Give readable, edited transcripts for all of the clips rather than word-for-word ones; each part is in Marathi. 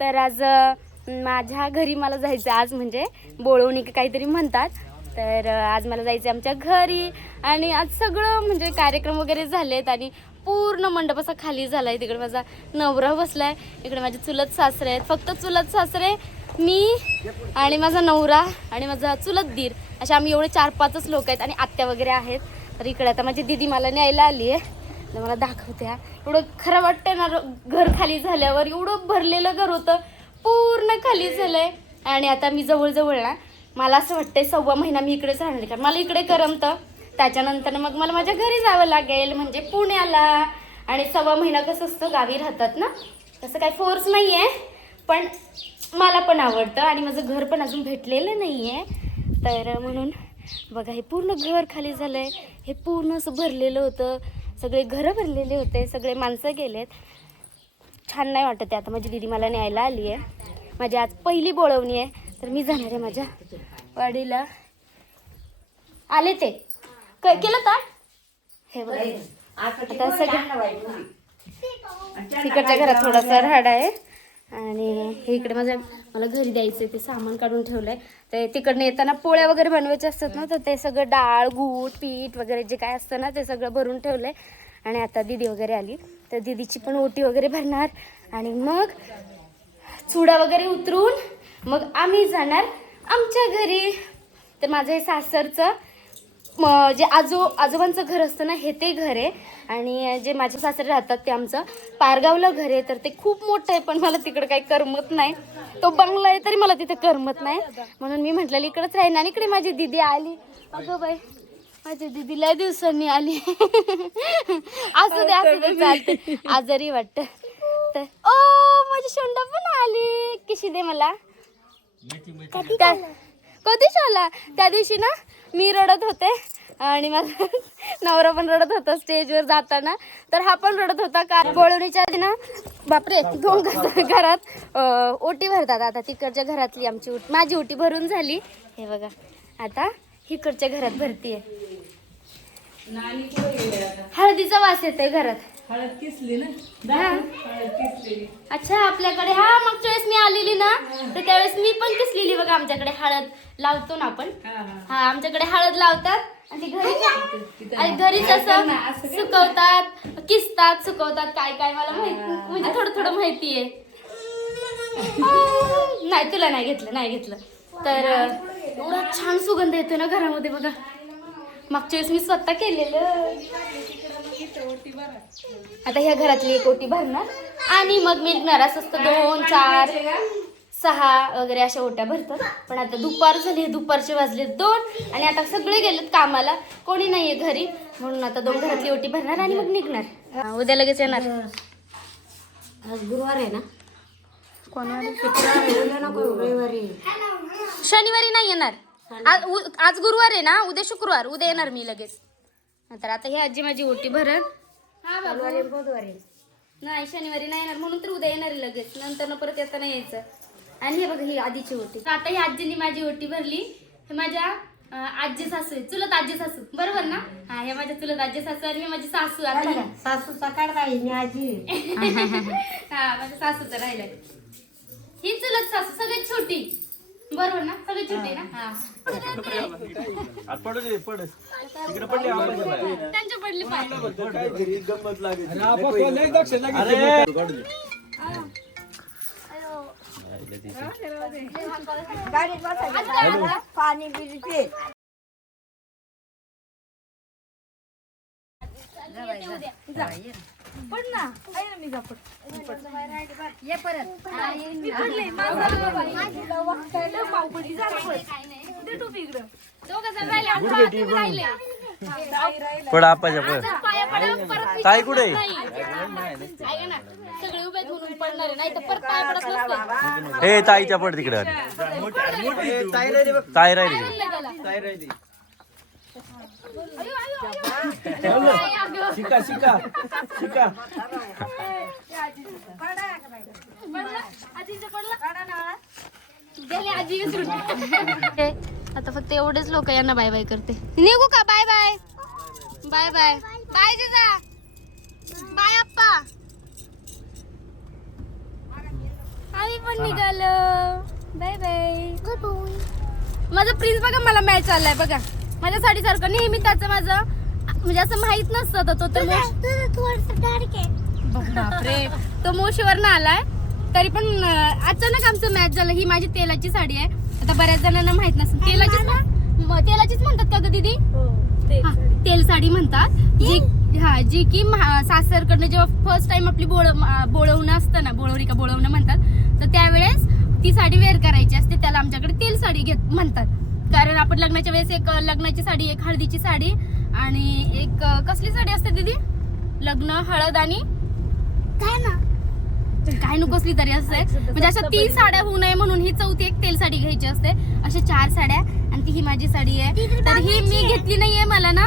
तर आज माझ्या घरी मला जायचं आज, म्हणजे बोळवणी काहीतरी म्हणतात. तर आज मला जायचं आमच्या घरी आणि आज सगळं म्हणजे कार्यक्रम वगैरे झालेत आणि पूर्ण मंडप असा खाली झालाय. तिकडे माझा नवरा बसलाय, इकडे माझे चुलत सासरे आहेत. फक्त चुलत सासरे, मी आणि माझा नवरा आणि माझा चुलत दीर, असे आम्ही एवढे 4-5च लोक आहेत आणि आत्या वगैरे आहेत. तर इकडे आता माझी दीदी मला न्यायला आली आहे. तर मला दाखवते. एवढं खरं वाटतं ना, घर खाली झाल्यावर एवढं भरलेलं घर होतं, पूर्ण खाली झालंय. आणि आता मी जवळजवळ ना, मला असं वाटतंय 1.25 महिना मी इकडेच राहणार, कारण मला इकडे करमतं. त्याच्यानंतर मग मला माझ्या घरी जावं लागेल, म्हणजे पुण्याला. आणि 1.25 महिना कसं असतं, गावी राहतात ना, तसं काही फोर्स नाही आहे, पण मला पण आवडतं आणि माझं घर पण अजून भेटलेलं नाही आहे. तर म्हणून बघा, हे पूर्ण घर खाली झालं आहे. हे पूर्ण असं भरलेलं होतं, सगळे घरं भरलेले होते, सगळे माणसं गेलेत. छान नाही वाटत आहे. आता माझी दीदी मला न्यायला आली आहे. माझी आज पहिली बोळवणी आहे, तर मी जाणार आहे माझ्या वाडीला. आले ते केलं का हे बघा. आता सगळं तिकडच्या घरात थोडासा राडा आहे आणि हे इकडे मला घरी द्यायचं ते सामान काढून ठेवलंय. ते तिकडनं येताना पोळ्या वगैरे बनवायचे असतात ना, तर ते सगळं डाळ, गूळ, पीठ वगैरे जे काय असतं ना, ते सगळं भरून ठेवलंय. आणि आता दीदी वगैरे आली, तर दीदीची पण ओटी वगैरे भरणार आणि मग चुडा वगैरे उतरून मग आम्ही जाणार आमच्या घरी. तर माझं हे सासरचं जे आजोबांचं घर असतं ना, हे ते घर आहे. आणि जे माझे सासरे राहतात ते आमचं पारगावला घर आहे. तर ते खूप मोठं आहे, पण मला तिकडं काही करमत नाही. तो बंगला आहे तरी मला तिथे करमत नाही, म्हणून मी म्हटलं इकडंच राहीन. आणि इकडे माझी दीदी आली. अगं बाई, माझी दीदी लय दिवसांनी आली. असू दे चालते, आजारी वाटतं. तर माझी शोंडा पण आली. कशी दे मला. कधीच आला त्या दिवशी ना, मी रडत होते आणि माझा नवरा पण रडत होता स्टेजवर जाताना. तर हा पण रडत होता, कारण बोळवणीच्या आधी ना, बापरे, 2 घरात ओटी भरतात. आता तिकडच्या घरातली आमची माझी ओटी भरून झाली. हे बघा, आता इकडच्या घरात भरतीये. हळदीचा वास येतोय घरात. हळद किसली ना, हळद किसलेली. अच्छा, आपल्याकडे मागच्या वेळेस मी आलेली ना, तर त्यावेळेस मी पण किसलेली. बघा, आमच्याकडे हळद लावतो ना आपण. आमच्याकडे हळद लावतात आणि घरीच असं सुकवतात, किसतात, सुकवतात. काय काय मला माहिती, म्हणजे थोडं माहितीये. नाही, तुला नाही घेतलं. तर एवढा छान सुगंध येतो ना घरामध्ये. बघा, मागच्या वेळेस मी स्वतः केलेलं. आता ह्या घरातली एक ओटी भरणार आणि मग मी निघणार. असं असतं 2, 4, 6 वगैरे अशा ओट्या भरतात. पण आता दुपार झाली, दुपारचे वाजले 2 आणि आता सगळे गेलेत कामाला, कोणी नाहीये घरी, म्हणून आता 2 घरातली ओटी भरणार आणि मग निघणार. उद्या लगेच येणार. आज गुरुवार आहे ना, रविवारी, शनिवारी नाही येणार. आज गुरुवार आहे ना, उद्या शुक्रवार, उद्या येणार मी लगेच. तर आता ही आजी माझी ओटी भरत. बुधवारी नाही, शनिवारी नाही येणार, म्हणून तर उद्या येणार लगेच. नंतर परत येता नाही यायचं. आणि हे बघा, ही आजीची ओटी. आता ही आजीने माझी ओटी भरली. हे माझ्या आजी सासू आहे, चुलत आजी सासू, बरोबर ना. हे माझ्या चुलत आजी सासू आणि हे माझी सासू. आता सासूचा काढबाई मी आजी. माझ्या सासूचं राहिलंय. ही चुलत सासू सगळ्यात छोटी, बरोबर ना, सगळ्यात छोटी ना. त्यांच्या पडली पाणी बिल पड ना, आहे ना, मी जापड ये परत. पड आपाच्या पड. ताई कुठे? सगळे उभे म्हणून पडणार नाही तर परत पाय पडत नसते. हे ताईच्या पड तिकडे. ताई राहिली. शिका शिका शिका. आता फक्त एवढेच लोक यांना बाय बाय करते. निघू का? Bye bye bye bye bye जिजा, बाय आप्पा. आम्ही पण निघालो. Bye bye. माझा प्रिन्स बघा मला मॅच चाललाय बघा. माझ्या साडीसारखं नेहमी त्याचं माझं म्हणजे असं माहित नसतं तर तो तर बापरे तो मोशीवर ना आलाय तरी पण अचानक आमचं मॅच झालं. ही माझी तेलाची साडी आहे. आता बऱ्याच जणांना माहित नसेल तेलाचीच म्हणतात का ग दीदी? हा, तेल साडी म्हणतात जी की सासरकडनं जेव्हा फर्स्ट टाइम आपली बोळवणं असतं ना बोळवणं म्हणतात तर त्यावेळेस ती साडी वेअर करायची असते. त्याला आमच्याकडे तेल साडी म्हणतात. कारण आपण लग्नाच्या वेळेस एक लग्नाची साडी एक हळदीची साडी आणि एक कसली साडी असते दीदी? लग्न हळद आणि काय नु कसली तरी असते. म्हणजे अशा 3 साड्या होऊ नये म्हणून ही चौथी एक तेल साडी घ्यायची असते. अशा 4 साड्या आणि ती ही माझी साडी आहे. तर ही मी घेतली नाहीये मला ना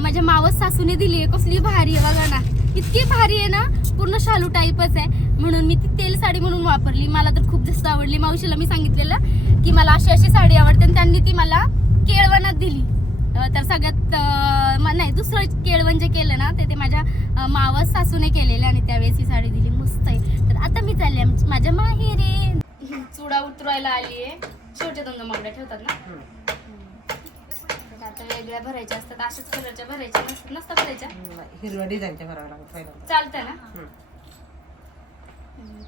माझ्या मावस सासूने दिली आहे. कसली भारी आहे बघा ना इतकी भारी आहे ना पूर्ण शालू टाईपच आहे म्हणून मी ती तेल साडी म्हणून वापरली. मला तर खूप जास्त आवडली. मावशीला मी सांगितलेलं की मला अशी साडी आवडते आणि त्यांनी ती मला केळवणात दिली. तर सगळ्यात नाही दुसरं केळवण जे केलं ना ते माझ्या मावस सासूने केलेलं आणि त्यावेळेस ही साडी दिली. मस्त आहे. तर आता मी चालले माझ्या माहेरी. चुडा उतरवायला आली आहे. शेवटच्या 2 मागड्या ठेवतात ना आता वेगळ्या भरायच्या असतात. अशाच कलरच्या भरायच्या नसतात भरायच्या हिरव्या डिझाईनच्या भरावं लागत पहिल्यांदा. चालतं ना.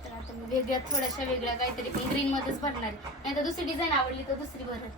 तर आता मी वेगळ्या थोड्याशा वेगळ्या काहीतरी पण ग्रीन मध्येच भरणार आहे. नाही तर दुसरी डिझाईन आवडली तर दुसरी भरेल.